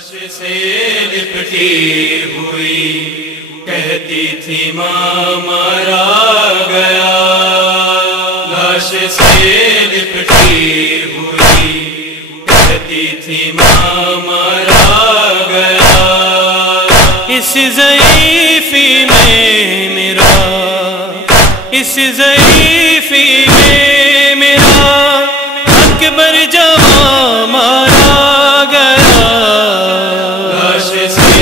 لاش سے لپٹی ہوئی کہتی تھی ماں مارا گیا، لاش سے لپٹی ہوئی کہتی تھی ماں مارا گیا، اس ضعیفی میں میرا، اس ضعیفی میں میرا اکبر جوان مارا گیا، لاش سے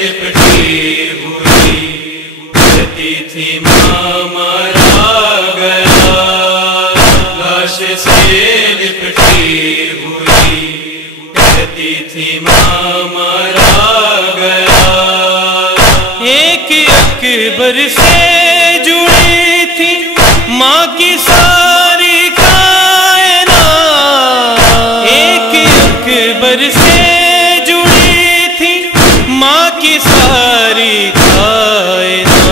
لپٹی ہوئی کہتی تھی ماں مارا گیا، لاش سے لپٹی ہوئی کہتی تھی ماں مارا گیا، ایک اکبر سے جڑی تھی ماں کی ساری کائنات، ایک اکبر سے جڑی تھی ماں کی ساری کائنات،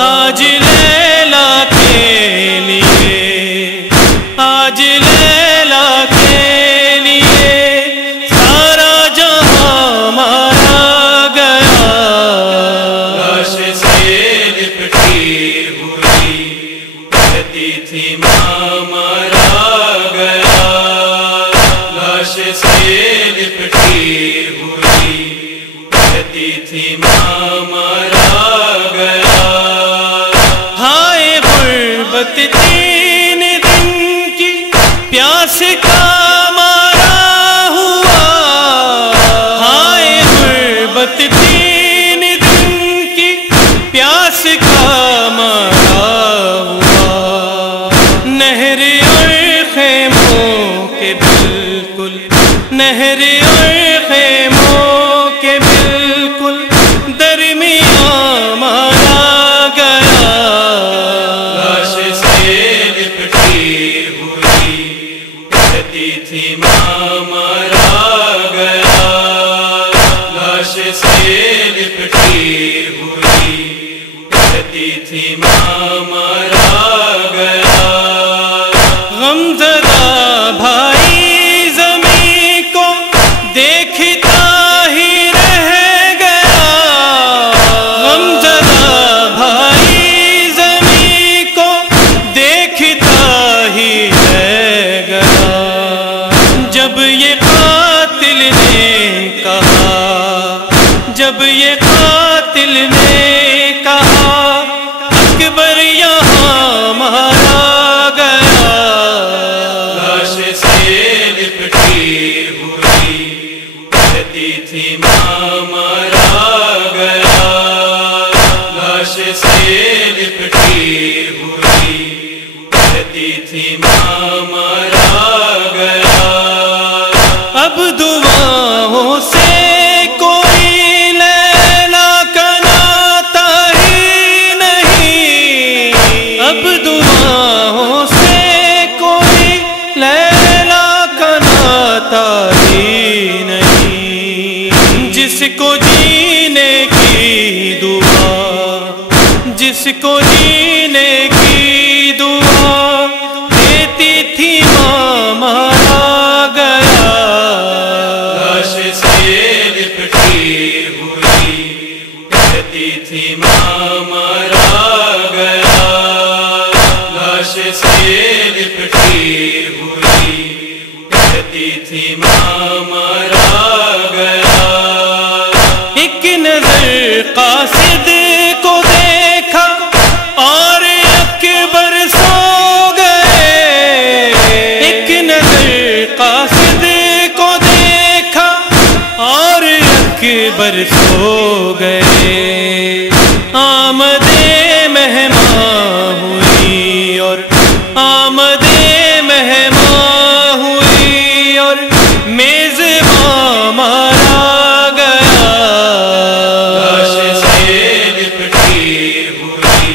آج لیلا کے لیے، آج لیلا کے لیے سارا جہاں مارا گیا، لاش سے لپٹی ہوئی کہتی تھی ماں مارا گیا، لاش سے لپٹی ہوئی کہتی تھی ماں مارا گیا، ہائے غربت 3 دن کی پیاس کا مارا ہوا، ہائے غربت 3 دن کی پیاس کا مارا ہوا، نہر اور خیموں کے بالکل، نہر اور خیموں کے بالکل درمیان مارا گیا، لاش سے لپٹی ہوئی کہتی تھی ماں مارا گیا، لاش سے لپٹی ہوئی کہتی تھی ماں مارا گیا، غمزدہ بھائی زمین کو دیکھتا ہی رہ گیا، غمزدہ بھائی زمین کو دیکھتا ہی رہ گیا، جب یہ قاتل نے کہا، جب یہ قاتل نے کہا اکبر یہاں مارا گیا، لاش سے لپٹی ہوئی کہتی تھی ماں مارا گیا، لاش سے لپٹی ہوئی کہتی تھی ماں مارا گیا، اب دعاؤں سے کوئی لیلا کا ناتا ہی نہیں، اب دعاؤں سے کوئی لیلا کا ناتا ہی نہیں، جس کو جینے کی دعا، جس کو جینے کی دعا دیتی تھی ماں مارا گیا، لاش سے لپٹی ہوئی کہتی تھی ماں مارا گیا، لاش سے لپٹی ہوئی کہتی تھی ماں مارا گیا، ایک نظر قاصد کو دیکھا اور اکبر سو گئے، ایک نظر قاصد کو دیکھا اور اکبر سو گئے، آمد مہمان ہوئی اور آمد مہمان ہوئی اور میزبان مارا گیا، لاش سے لپٹی ہوئی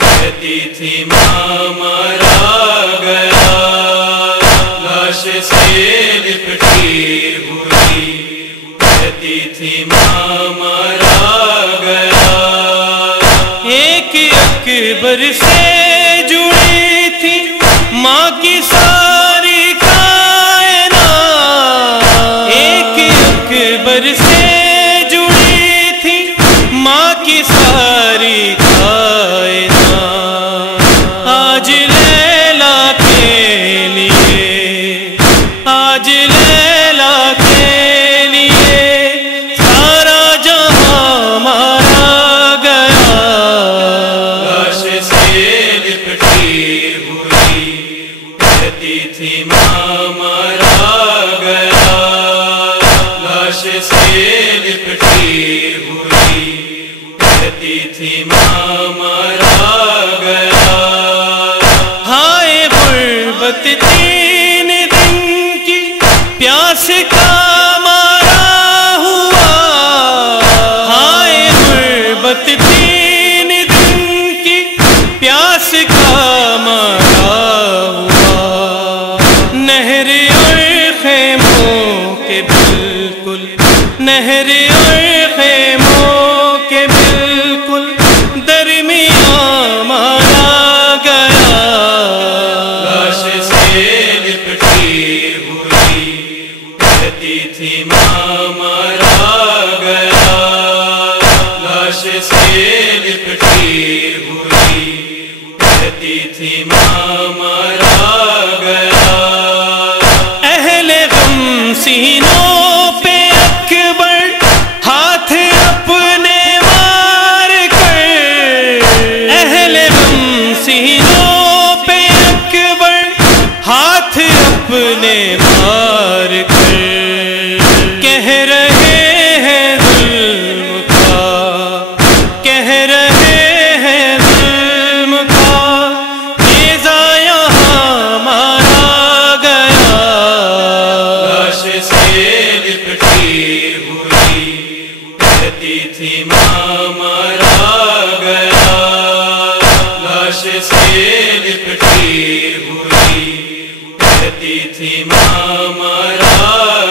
کہتی تھی ماں مارا گیا، لاش سے لپٹی ہوئی کہتی تھی ماں مارا گیا، ایک اکبر سے جڑی تھی ماں کی ساری کائنات، ایک خیبر سے جڑی تھی ماں کی ساری کائنات، آج لیلا کے لیے، آج لیلا کے لیے سارا جہاں مارا گیا، لاش سے لپٹی ہوئی کہتی تھی ماں مارا گیا، لاش سے لپٹی ہوئی کہتی تھی ماں مارا گیا، ہائے غربت 3 دن کی پیاس کا مارا ہوا، ہائے غربت 3 دن کی پیاس کا مارا ہوا، نہر اور خیموں کے بالکل، نہر اور خیموں کے بالکل درمیان مارا گیا، لاش سے لپٹی ہوئی کہتی تھی ماں مارا گیا، لاش سے لپٹی ہوئی کہتی تھی ماں مارا گیا، اہل غم سینوں پہ اکبر ہاتھ اپنے مار کر، اہل غم سینوں پہ اکبر ہاتھ اپنے مار کر، کہہ رہے ہیں ظلم کا، کہہ رہے ہیں ظلم کا، نیزہ یہاں مارا گیا، لاش سے لپٹی ہوئی کہتی تھی ماں مارا گیا، لاش سے لپٹی ہوئی کہتی تھی ماں مارا